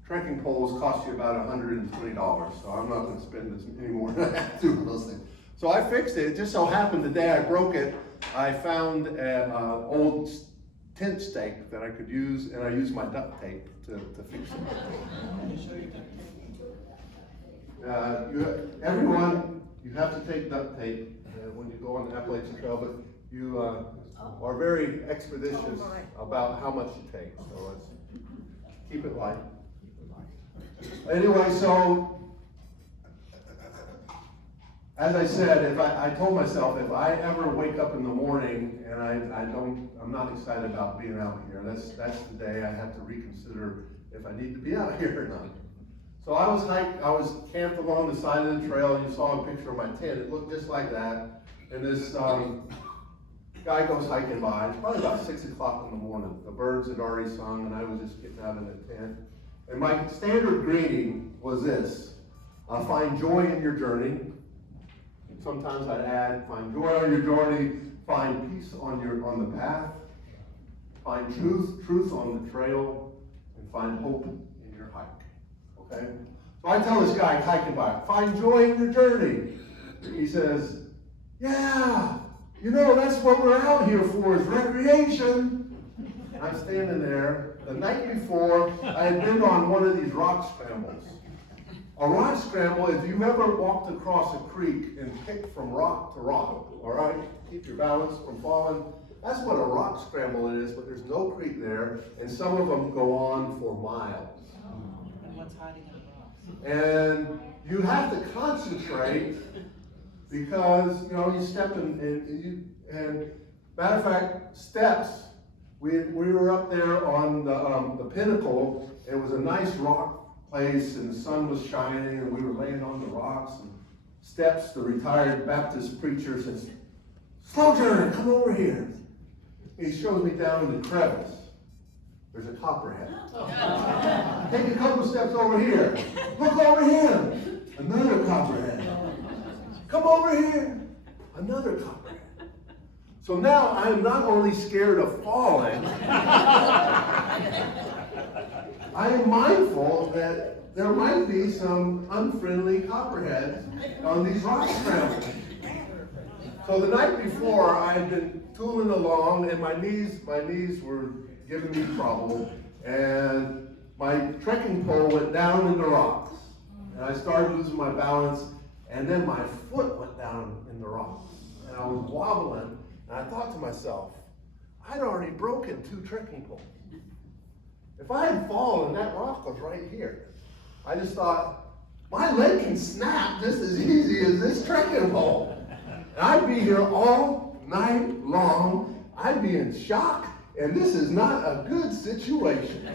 trekking poles cost you about $120, so I'm not going to spend this any more than I have to on those things. So I fixed it. It just so happened the day I broke it, I found an old tent stake that I could use, and I used my duct tape to fix it. Can you show your duct tape? Everyone, you have to take duct tape when you go on the Appalachian Trail, but you are very expeditious about how much you take, so let's keep it light. Anyway, so as I said, I told myself if I ever wake up in the morning and I'm not excited about being out here, that's the day I have to reconsider if I need to be out here or not. So I was camped along the side of the trail, and you saw a picture of my tent. It looked just like that. And this guy goes hiking by. It's probably about 6 o'clock in the morning. The birds had already sung, and I was just getting out of the tent. And my standard greeting was this: find joy in your journey. Sometimes I'd add, find joy on your journey, find peace on the path, find truth on the trail, and find hope in your hike. Okay? So I tell this guy hiking by, find joy in your journey. He says, yeah, that's what we're out here for, is recreation. I'm standing there. The night before, I had been on one of these rock scrambles. A rock scramble, if you've ever walked across a creek and picked from rock to rock, all right, keep your balance from falling, That's what a rock scramble is, but there's no creek there, and some of them go on for miles. And what's hiding in the rocks? And you have to concentrate because, you step and matter of fact, steps, we were up there on the pinnacle. It was a nice rock place and the sun was shining and we were laying on the rocks. And Steps, the retired Baptist preacher, says, "Sowjourner, come over here." He shows me down in the crevice. There's a copperhead. Take a couple steps over here. Look over here. Another copperhead. Come over here. Another copperhead. So now I am not only scared of falling, I am mindful that there might be some unfriendly copperheads on these rock scrambles. So the night before, I had been tooling along, and my knees were giving me trouble, and my trekking pole went down in the rocks, and I started losing my balance, and then my foot went down in the rocks, and I was wobbling, and I thought to myself, I'd already broken 2 trekking poles. If I had fallen, that rock was right here. I just thought, my leg can snap just as easy as this trekking pole. And I'd be here all night long. I'd be in shock, and this is not a good situation.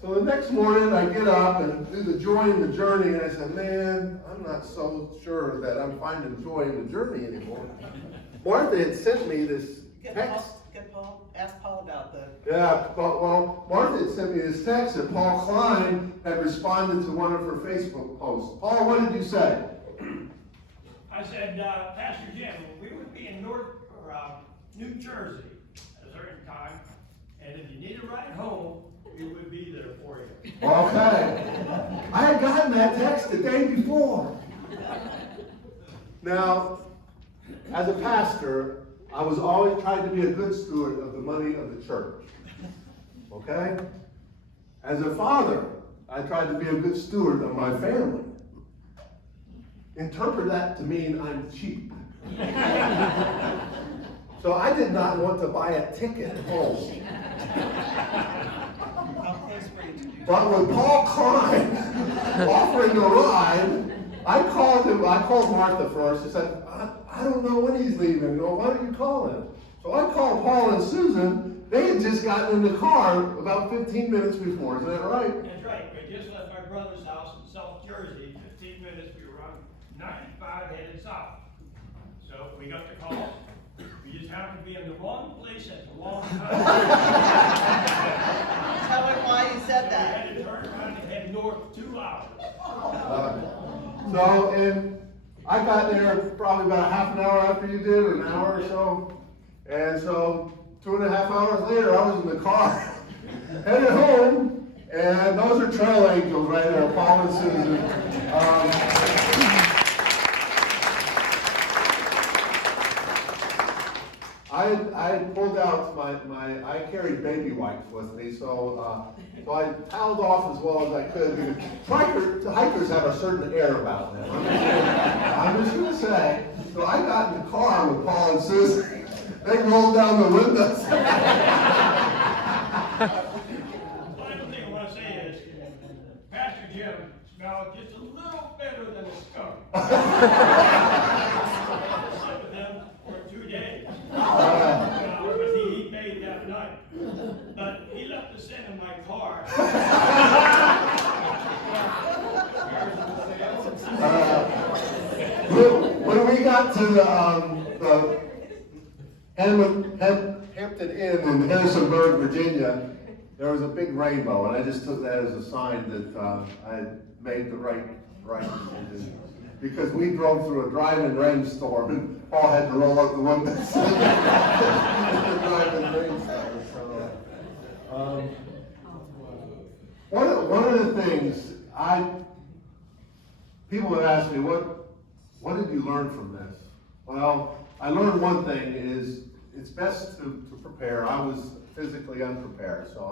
So the next morning, I get up and do the joy in the journey, and I said, man, I'm not so sure that I'm finding joy in the journey anymore. Martha had sent me this text. Ask Paul about the. Yeah, well, Martha had sent me this text that Paul Klein had responded to one of her Facebook posts. Paul, what did you say? I said, Pastor Jim, we would be in New Jersey at a certain time, and if you need a ride home, we would be there for you. Okay. I had gotten that text the day before. Now, as a pastor, I was always trying to be a good steward of the money of the church. Okay? As a father, I tried to be a good steward of my family. Interpret that to mean I'm cheap. So I did not want to buy a ticket home. How close were you to do? But with Paul Klein offering a ride, I called Martha first. I said, I don't know when he's leaving. Well, why don't you call him? So I called Paul and Susan. They had just gotten in the car about 15 minutes before. Isn't that right? That's right. We just left my brother's house in South Jersey. 15 minutes, we were on 95 headed south. So we got the call. We just happened to be in the wrong place at the wrong time. Tell him why you said We that. had to turn around and head north 2 hours. And I got there probably about a half an hour after you did, or an hour or so. And so 2.5 hours later, I was in the car, headed home, and those are trail angels right there, Paul and Susan. I had pulled out I carried baby wipes with me, so I paddled off as well as I could. Hikers have a certain air about them. I'm just going to say. So I got in the car with Paul and Susan. They rolled down the windows. Final thing I want to say is, Pastor Jim smelled just a little better than a skunk. I slept with him for 2 days. Because he paid that night. But he left the scent in my car. When we got to the Hampton Inn in Harrisonburg, Virginia, there was a big rainbow, and I just took that as a sign that I had made the right decision. Because we drove through a driving rainstorm, and Paul had to roll up the windows. Driving rainstorm. So, one of the things people have asked me, what did you learn from this? Well, I learned one thing is it's best to prepare. I was physically unprepared, so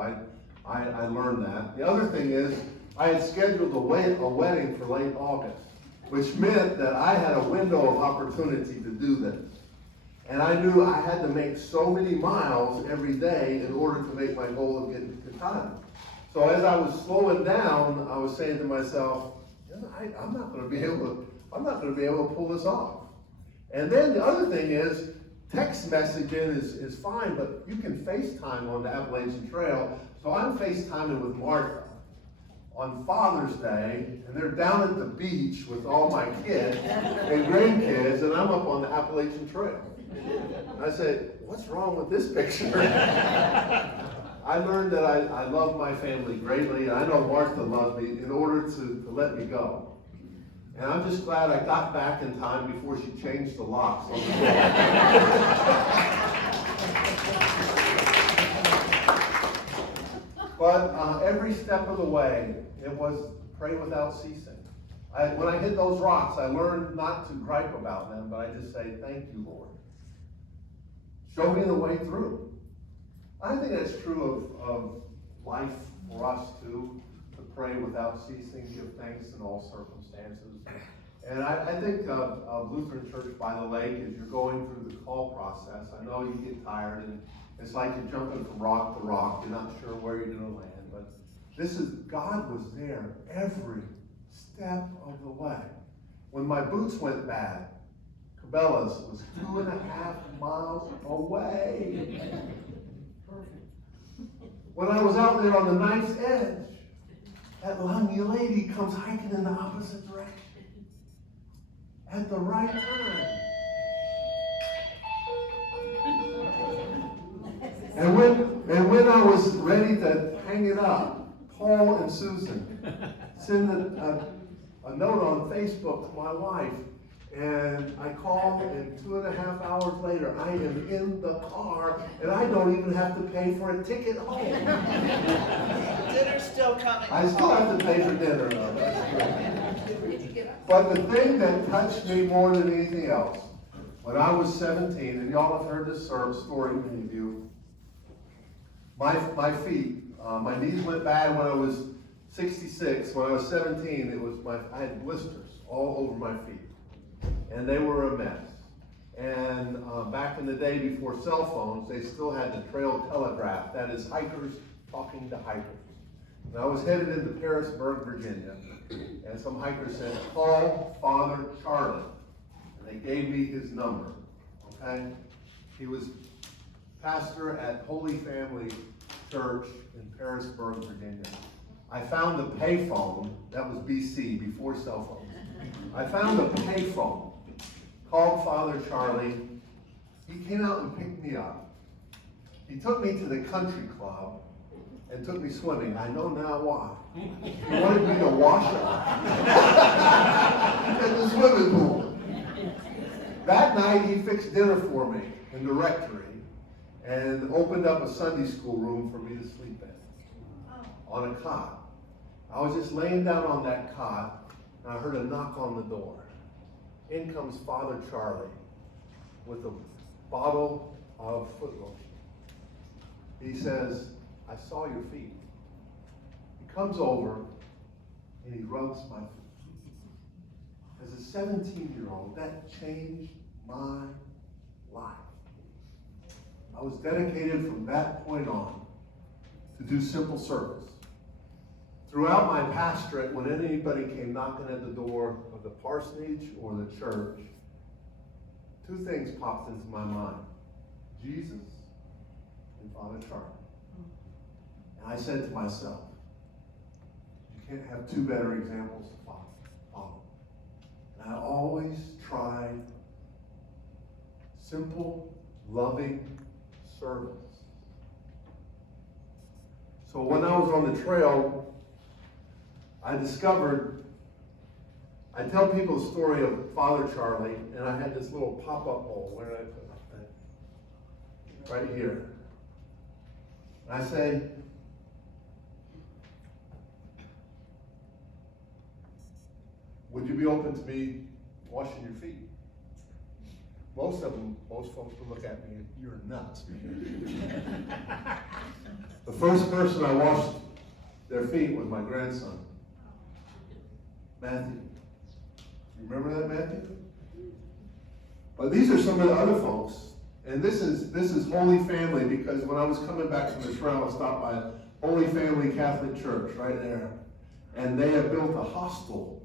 I learned that. The other thing is I had scheduled a wedding for late August, which meant that I had a window of opportunity to do this. And I knew I had to make so many miles every day in order to make my goal of getting to time. So as I was slowing down, I was saying to myself, I'm not going to be able to pull this off. And then the other thing is, text messaging is fine, but you can FaceTime on the Appalachian Trail. So I'm FaceTiming with Martha on Father's Day, and they're down at the beach with all my kids and grandkids, and I'm up on the Appalachian Trail. And I said, what's wrong with this picture? I learned that I love my family greatly, and I know Martha loved me in order to let me go. And I'm just glad I got back in time before she changed the locks on the door. But every step of the way, it was pray without ceasing. When I hit those rocks, I learned not to gripe about them, but I just say, thank you, Lord. Show me the way through. I think that's true of life for us too, to pray without ceasing, give thanks in all circumstances. And I think of Lutheran Church by the Lake, as you're going through the call process, I know you get tired, and it's like you're jumping from rock to rock, you're not sure where you're going to land, but God was there every step of the way. When my boots went bad, Cabela's was 2.5 miles away. When I was out there on the knife's edge, that lungy lady comes hiking in the opposite direction at the right time. And when I was ready to hang it up, Paul and Susan send a note on Facebook to my wife, and I call, and 2.5 hours later, I am in the car, and I don't even have to pay for a ticket home. Dinner's still coming. I still have to pay for dinner, though. That's good. But the thing that touched me more than anything else, when I was 17, and y'all have heard this story, many of you, my feet, my knees went bad when I was 66. When I was 17, I had blisters all over my feet. And they were a mess. And back in the day before cell phones, they still had the trail telegraph. That is hikers talking to hikers. And I was headed into Harrisburg, Virginia. And some hikers said, call Father Charlie. And they gave me his number. Okay? He was pastor at Holy Family Church in Harrisburg, Virginia. I found a payphone. That was BC, before cell phones. I found a payphone. Called Father Charlie. He came out and picked me up. He took me to the country club and took me swimming. I know now why. He wanted me to wash up in the swimming pool. That night he fixed dinner for me in the rectory and opened up a Sunday school room for me to sleep in on a cot. I was just laying down on that cot, and I heard a knock on the door. In comes Father Charlie with a bottle of foot lotion. He says, I saw your feet. He comes over and he rubs my feet. As a 17-year-old, that changed my life. I was dedicated from that point on to do simple service. Throughout my pastorate, when anybody came knocking at the door of the parsonage or the church, two things popped into my mind: Jesus and Father Charlie. And I said to myself, you can't have two better examples to follow. And I always tried simple, loving service. So when I was on the trail, I tell people the story of Father Charlie, and I had this little pop-up bowl. Where did I put that? Right here. And I say, would you be open to me washing your feet? Most folks would look at me, you're nuts. The first person I washed their feet was my grandson, Matthew. You remember that, Matthew? But these are some of the other folks And this is Holy Family, because when I was coming back from the trail, I stopped by Holy Family Catholic Church right there. And they have built a hostel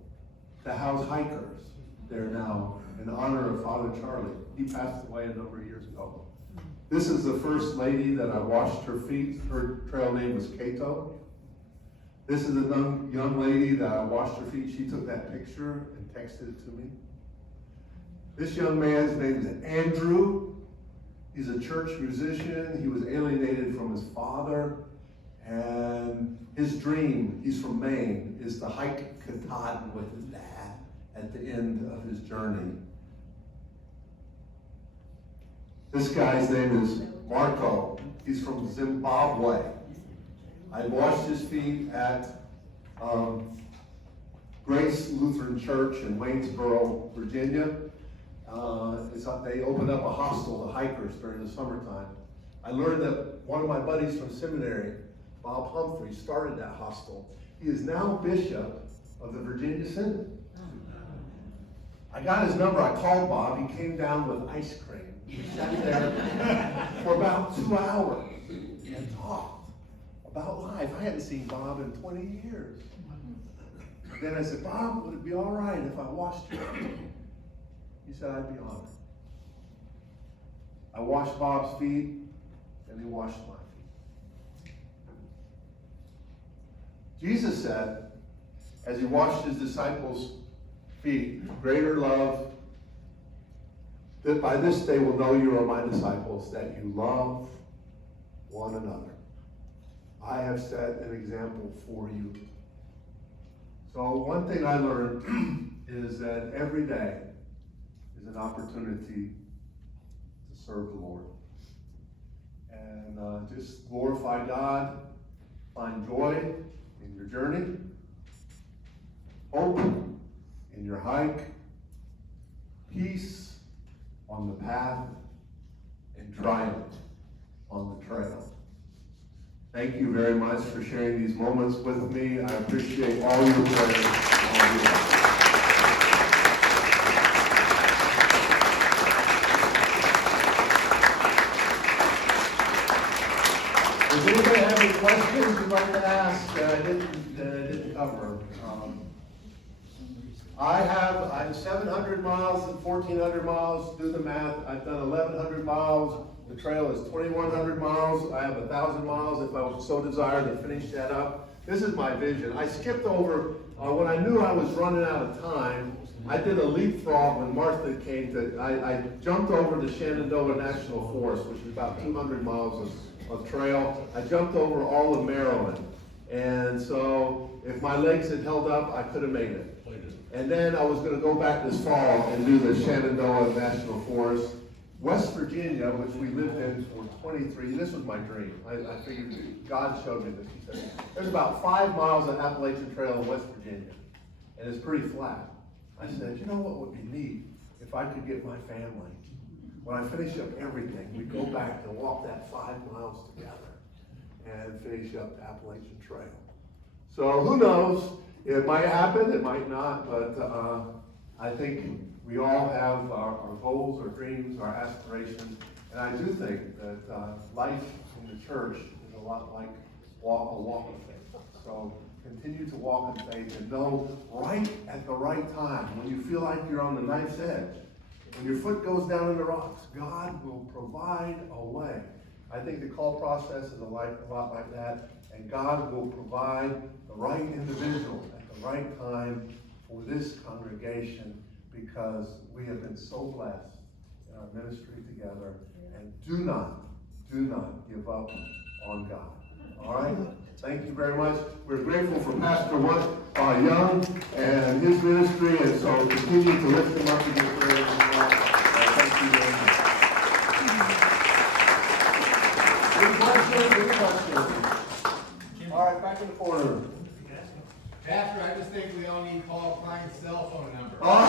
to house hikers there now in honor of Father Charlie. He passed away a number of years ago. This is the first lady that I washed her feet. Her trail name was Cato. This is a young lady that I washed her feet. She took that picture and texted it to me. This young man's name is Andrew. He's a church musician. He was alienated from his father. And his dream, he's from Maine, is to hike Katahdin with his dad at the end of his journey. This guy's name is Marco. He's from Zimbabwe. I washed his feet at Grace Lutheran Church in Waynesboro, Virginia. They opened up a hostel to hikers during the summertime. I learned that one of my buddies from seminary, Bob Humphrey, started that hostel. He is now bishop of the Virginia Synod. I got his number. I called Bob. He came down with ice cream. We sat there for about 2 hours and talked about life. I hadn't seen Bob in 20 years. And then I said, Bob, would it be all right if I washed you? He said, I'd be honored. I washed Bob's feet, and he washed my feet. Jesus said, as he washed his disciples' feet, greater love, that by this they will know you are my disciples, that you love one another. I have set an example for you. So one thing I learned is that every day is an opportunity to serve the Lord. And just glorify God, find joy in your journey, hope in your hike, peace on the path, and triumph on the trail. Thank you very much for sharing these moments with me. I appreciate all your prayers. All your love. Does anybody have any questions you'd like to ask that I didn't cover? I'm 700 miles and 1,400 miles. Do the math. I've done 1,100 miles. The trail is 2,100 miles. I have 1,000 miles if I so desire to finish that up. This is my vision. I skipped over, when I knew I was running out of time, I did a leapfrog when Martha came to, I jumped over the Shenandoah National Forest, which is about 200 miles of trail. I jumped over all of Maryland. And so if my legs had held up, I could have made it. And then I was going to go back this fall and do the Shenandoah National Forest. West Virginia, which we lived in for 23, this was my dream. I figured God showed me this. He said, there's about 5 miles of Appalachian Trail in West Virginia, and it's pretty flat. I said, you know what would be neat? If I could get my family, when I finish up everything, we go back and walk that 5 miles together and finish up the Appalachian Trail. So who knows? It might happen, it might not, but I think we all have our goals, our dreams, our aspirations, and I do think that life in the church is a lot like a walk of faith. So continue to walk in faith and know right at the right time, when you feel like you're on the knife's edge, when your foot goes down in the rocks, God will provide a way. I think the call process is a lot like that, and God will provide the right individual at the right time for this congregation, because we have been so blessed in our ministry together. And do not give up on God. All right? Thank you very much. We're grateful for Pastor Young and his ministry, and so continue to lift him up in your prayers as well. Thank you very much. Any questions? All right, back in the corner. Pastor, I just think we all need Paul Klein's cell phone number. Oh.